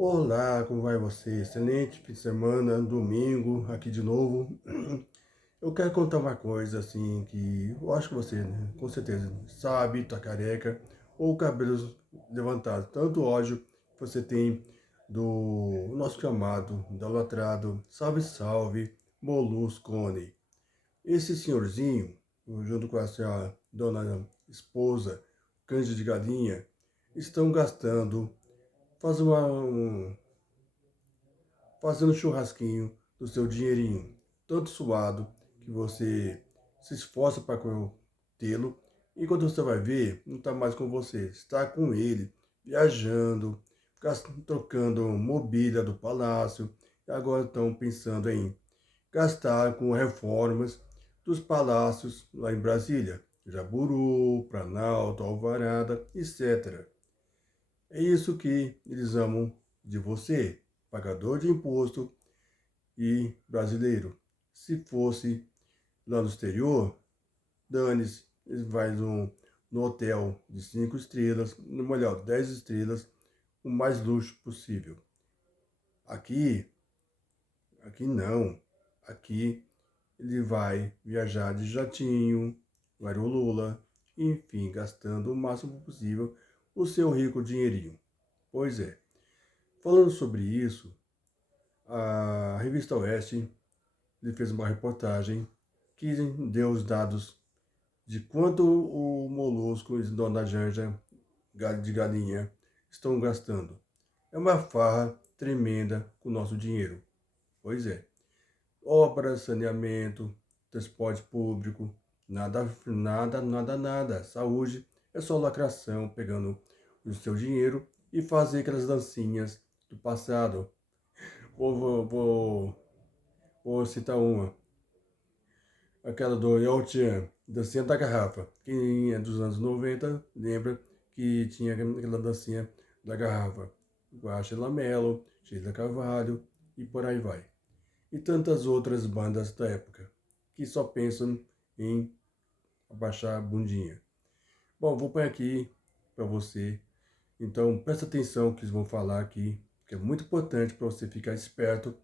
Olá, como vai você? Excelente fim de semana, domingo, aqui de novo. Eu quero contar uma coisa assim que eu acho que você, né, com certeza, sabe, tá careca ou cabelos levantados. Tanto ódio que você tem do nosso chamado, idolatrado, salve, salve, Moluscone. Esse senhorzinho, junto com a sua dona esposa, Canja de Galinha, estão gastando, faz fazendo churrasquinho do seu dinheirinho, tanto suado que você se esforça para tê-lo, e quando você vai ver, não está mais com você, está com ele, viajando, trocando mobília do palácio, e agora estão pensando em gastar com reformas dos palácios lá em Brasília, Jaburu, Planalto, Alvorada, etc. É isso que eles amam de você, pagador de imposto e brasileiro. Se fosse lá no exterior, dane-se, eles vai no hotel de 5 estrelas, no melhor, 10 estrelas, o mais luxo possível. Aqui, aqui não. Aqui ele vai viajar de jatinho, vai o Lula, enfim, gastando o máximo possível o seu rico dinheirinho. Pois é. Falando sobre isso, a revista Oeste ele fez uma reportagem que deu os dados de quanto o Molusco e Dona Janja de galinha estão gastando. É uma farra tremenda com o nosso dinheiro. Pois é. Obras, saneamento, transporte público, nada, nada, nada, nada. Saúde é só lacração, pegando o seu dinheiro e fazer aquelas dancinhas do passado. Vou citar uma. Aquela do Yeltsin, dancinha da garrafa. Quem é dos anos 90 lembra que tinha aquela dancinha da garrafa. Guaxa Lamelo, Sheila Carvalho e por aí vai. E tantas outras bandas da época que só pensam em abaixar a bundinha. Bom, vou pôr aqui para você. Então presta atenção que eles vão falar aqui, que é muito importante para você ficar esperto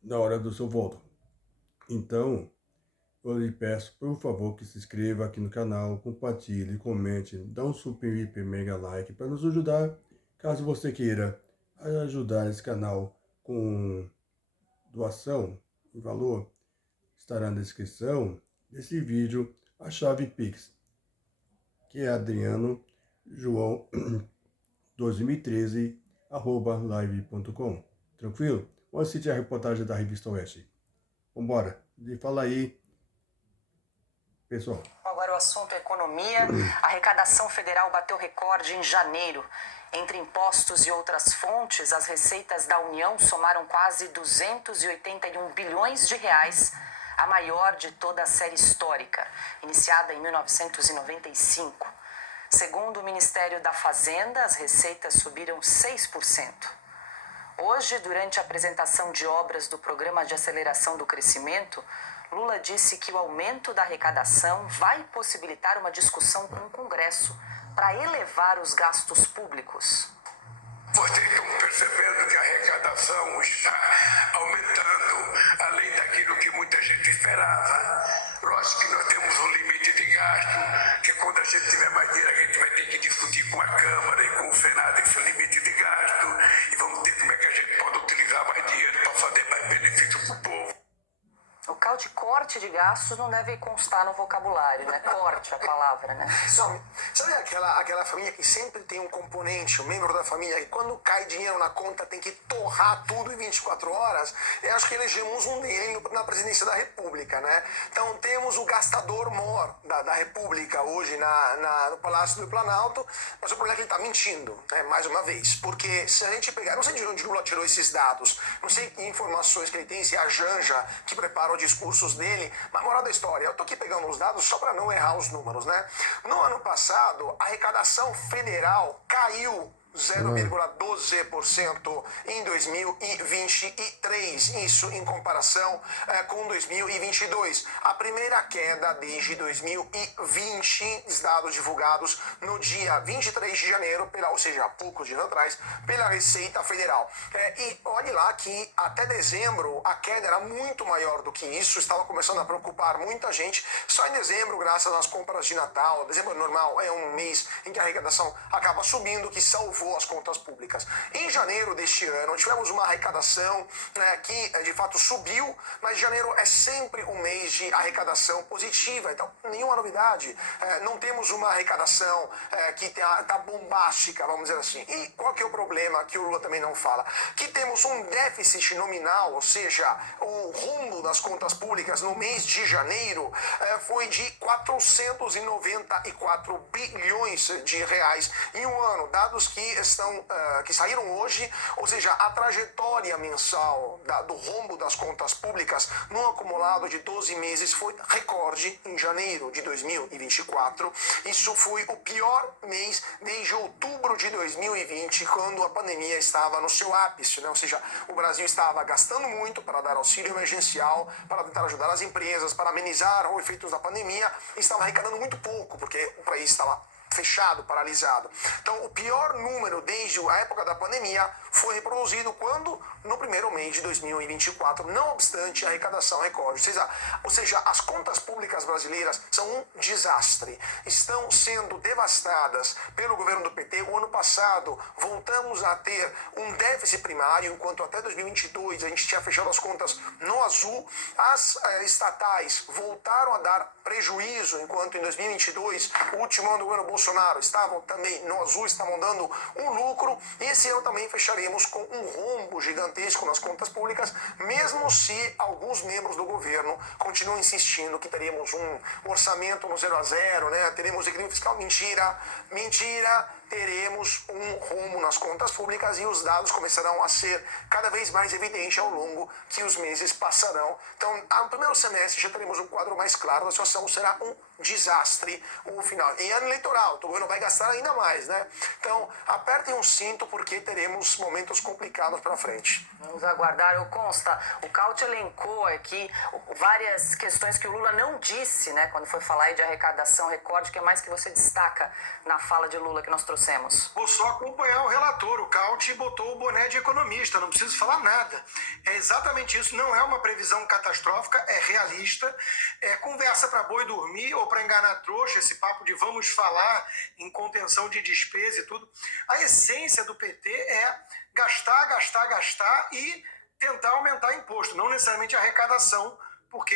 na hora do seu voto. Então, eu lhe peço, por favor, que se inscreva aqui no canal, compartilhe, comente, dá um super, hiper, mega like para nos ajudar. Caso você queira ajudar esse canal com doação em valor, estará na descrição desse vídeo a chave Pix, que é Adriano João 2013 live.com. Tranquilo? Vamos assistir a reportagem da Revista Oeste. Vambora, fala aí, pessoal. Agora o assunto é economia. A arrecadação federal bateu recorde em janeiro. Entre impostos e outras fontes, as receitas da União somaram quase 281 bilhões de reais, a maior de toda a série histórica, iniciada em 1995. Segundo o Ministério da Fazenda, as receitas subiram 6%. Hoje, durante a apresentação de obras do Programa de Aceleração do Crescimento, Lula disse que o aumento da arrecadação vai possibilitar uma discussão com o Congresso para elevar os gastos públicos. Vocês estão percebendo que a arrecadação está aumentando, além daquilo que muita gente esperava. Lógico que nós temos um limite de gasto, que quando a gente tiver mais dinheiro, a gente vai ter que discutir com a Câmara e com o Senado esse limite de gasto, e vamos ver como é que a gente pode utilizar mais dinheiro para fazer mais benefício para o povo. O tal de corte de gastos não deve constar no vocabulário, né? Corte, a palavra, né? Sabe aquela família que sempre tem um componente, um membro da família, que quando cai dinheiro na conta tem que torrar tudo em 24 horas? Eu acho que elegemos um dele na presidência da República, né? Então temos o gastador-mor da República hoje no Palácio do Planalto, mas o problema é que ele está mentindo, né? Mais uma vez. Porque se a gente pegar, não sei de onde Lula tirou esses dados, não sei que informações que ele tem, se é a Janja que prepara os discursos dele, mas moral da história, eu tô aqui pegando os dados só para não errar os números, né? No ano passado, a arrecadação federal caiu 0,12% em 2023, isso em comparação com 2022. A primeira queda desde 2020, dados divulgados no dia 23 de janeiro, ou seja, há poucos dias atrás, pela Receita Federal. E olhe lá que até dezembro a queda era muito maior do que isso, estava começando a preocupar muita gente. Só em dezembro, graças às compras de Natal, dezembro normal é um mês em que a arrecadação acaba subindo, que salvou as contas públicas. Em janeiro deste ano, tivemos uma arrecadação que de fato subiu, mas janeiro é sempre um mês de arrecadação positiva, então nenhuma novidade. Não temos uma arrecadação que está bombástica, vamos dizer assim. E qual que é o problema que o Lula também não fala? Que temos um déficit nominal, ou seja, o rumo das contas públicas no mês de janeiro foi de 494 bilhões de reais em um ano, dados que saíram hoje, ou seja, a trajetória mensal do rombo das contas públicas no acumulado de 12 meses foi recorde em janeiro de 2024. Isso foi o pior mês desde outubro de 2020, quando a pandemia estava no seu ápice, né? Ou seja, o Brasil estava gastando muito para dar auxílio emergencial, para tentar ajudar as empresas, para amenizar os efeitos da pandemia, e estava arrecadando muito pouco, porque o país estava fechado, paralisado. Então, o pior número desde a época da pandemia foi reproduzido quando? No primeiro mês de 2024, não obstante a arrecadação recorde. Ou seja, as contas públicas brasileiras são um desastre. Estão sendo devastadas pelo governo do PT. O ano passado, voltamos a ter um déficit primário, enquanto até 2022 a gente tinha fechado as contas no azul. As estatais voltaram a dar prejuízo, enquanto em 2022, o último ano do governo Bolsonaro, estavam também no azul, estavam dando um lucro, e esse ano também fecharemos com um rombo gigantesco nas contas públicas, mesmo se alguns membros do governo continuam insistindo que teríamos um orçamento no 0 a 0, né? Teremos equilíbrio fiscal. Mentira, teremos um rumo nas contas públicas e os dados começarão a ser cada vez mais evidentes ao longo que os meses passarão. Então, no primeiro semestre já teremos um quadro mais claro da situação, será um desastre o final. E ano eleitoral, o governo vai gastar ainda mais, né? Então, apertem o cinto porque teremos momentos complicados para frente. Vamos aguardar. Consta, o Caute elencou aqui várias questões que o Lula não disse, né, quando foi falar aí de arrecadação recorde. O que mais que você destaca na fala de Lula que nós trouxemos? Vou só acompanhar o relator. O Caute botou o boné de economista, não preciso falar nada. É exatamente isso, não é uma previsão catastrófica, é realista, é conversa para boi dormir ou para enganar trouxa, esse papo de vamos falar em contenção de despesa e tudo. A essência do PT é gastar, gastar, gastar e tentar aumentar imposto, não necessariamente a arrecadação, porque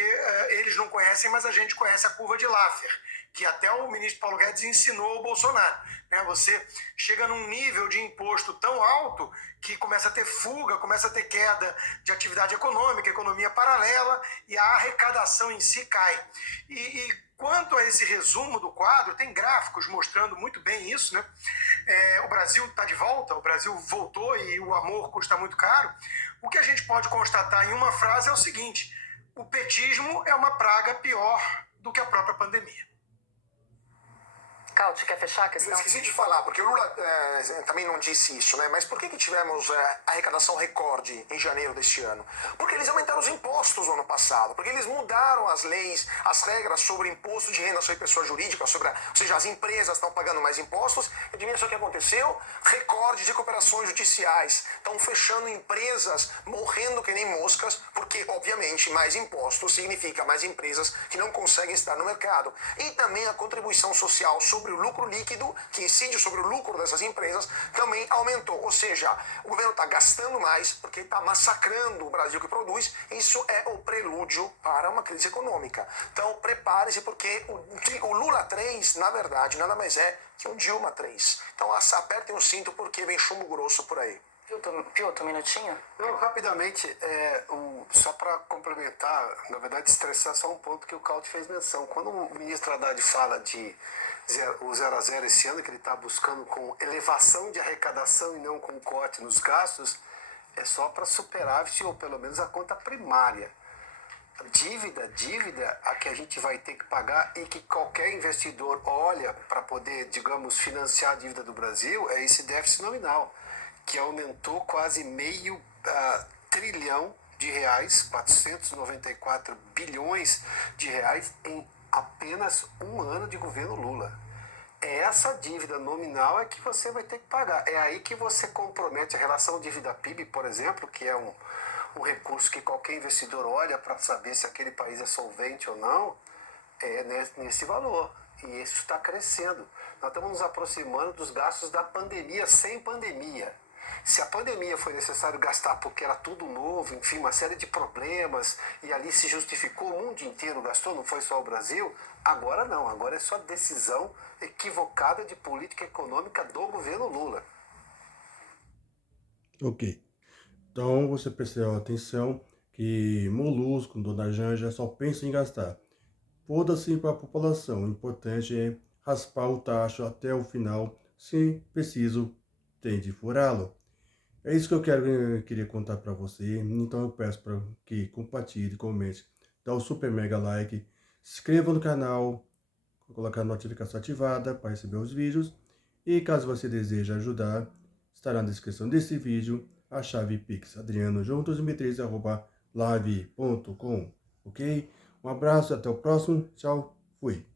eles não conhecem, mas a gente conhece a curva de Laffer, que até o ministro Paulo Guedes ensinou ao Bolsonaro. Né? Você chega num nível de imposto tão alto que começa a ter fuga, começa a ter queda de atividade econômica, economia paralela, e a arrecadação em si cai. E quanto a esse resumo do quadro, tem gráficos mostrando muito bem isso, né? O Brasil está de volta, o Brasil voltou e o amor custa muito caro. O que a gente pode constatar em uma frase é o seguinte: o petismo é uma praga pior do que a própria pandemia. Caute, quer fechar a questão? Eu esqueci de falar, porque o Lula também não disse isso, né? Mas por que tivemos arrecadação recorde em janeiro deste ano? Porque eles aumentaram os impostos no ano passado, porque eles mudaram as leis, as regras sobre imposto de renda sobre pessoa jurídica, ou seja, as empresas estão pagando mais impostos. E adivinha só o que aconteceu? Recorde de recuperações judiciais. Estão fechando empresas, morrendo que nem moscas, porque, obviamente, mais impostos significa mais empresas que não conseguem estar no mercado. E também a contribuição social sobre o lucro líquido, que incide sobre o lucro dessas empresas, também aumentou. Ou seja, o governo está gastando mais porque está massacrando o Brasil que produz. Isso é o prelúdio para uma crise econômica. Então, prepare-se, porque o Lula 3, na verdade, nada mais é que um Dilma 3. Então, apertem o cinto porque vem chumbo grosso por aí. Piotr, um minutinho? Não, rapidamente, só para complementar, na verdade, estressar só um ponto que o Caute fez menção. Quando o ministro Haddad fala de o 0 a 0 esse ano, que ele está buscando com elevação de arrecadação e não com corte nos gastos, é só para superávit ou pelo menos a conta primária. Dívida a que a gente vai ter que pagar e que qualquer investidor olha para poder, digamos, financiar a dívida do Brasil, é esse déficit nominal, que aumentou quase meio trilhão de reais, 494 bilhões de reais em apenas um ano de governo Lula. Essa dívida nominal é que você vai ter que pagar. É aí que você compromete a relação dívida-PIB, por exemplo, que é um recurso que qualquer investidor olha para saber se aquele país é solvente ou não, nesse valor. E isso está crescendo. Nós estamos nos aproximando dos gastos da pandemia sem pandemia. Se a pandemia foi necessário gastar porque era tudo novo, enfim, uma série de problemas, e ali se justificou, o mundo inteiro gastou, não foi só o Brasil, agora não, agora é só decisão equivocada de política econômica do governo Lula. Ok. Então você prestou atenção que Molusco, Dona Janja, só pensa em gastar. Foda-se para a população. O importante é raspar o tacho até o final. Se preciso, tem de furá-lo. É isso que eu queria contar para você. Então eu peço para que compartilhe, comente, dá o super mega like, se inscreva no canal, colocar a notificação ativada para receber os vídeos. E caso você deseje ajudar, estará na descrição desse vídeo a chave Pix adrianojoão2013@live.com. Ok? Um abraço, até o próximo. Tchau, fui.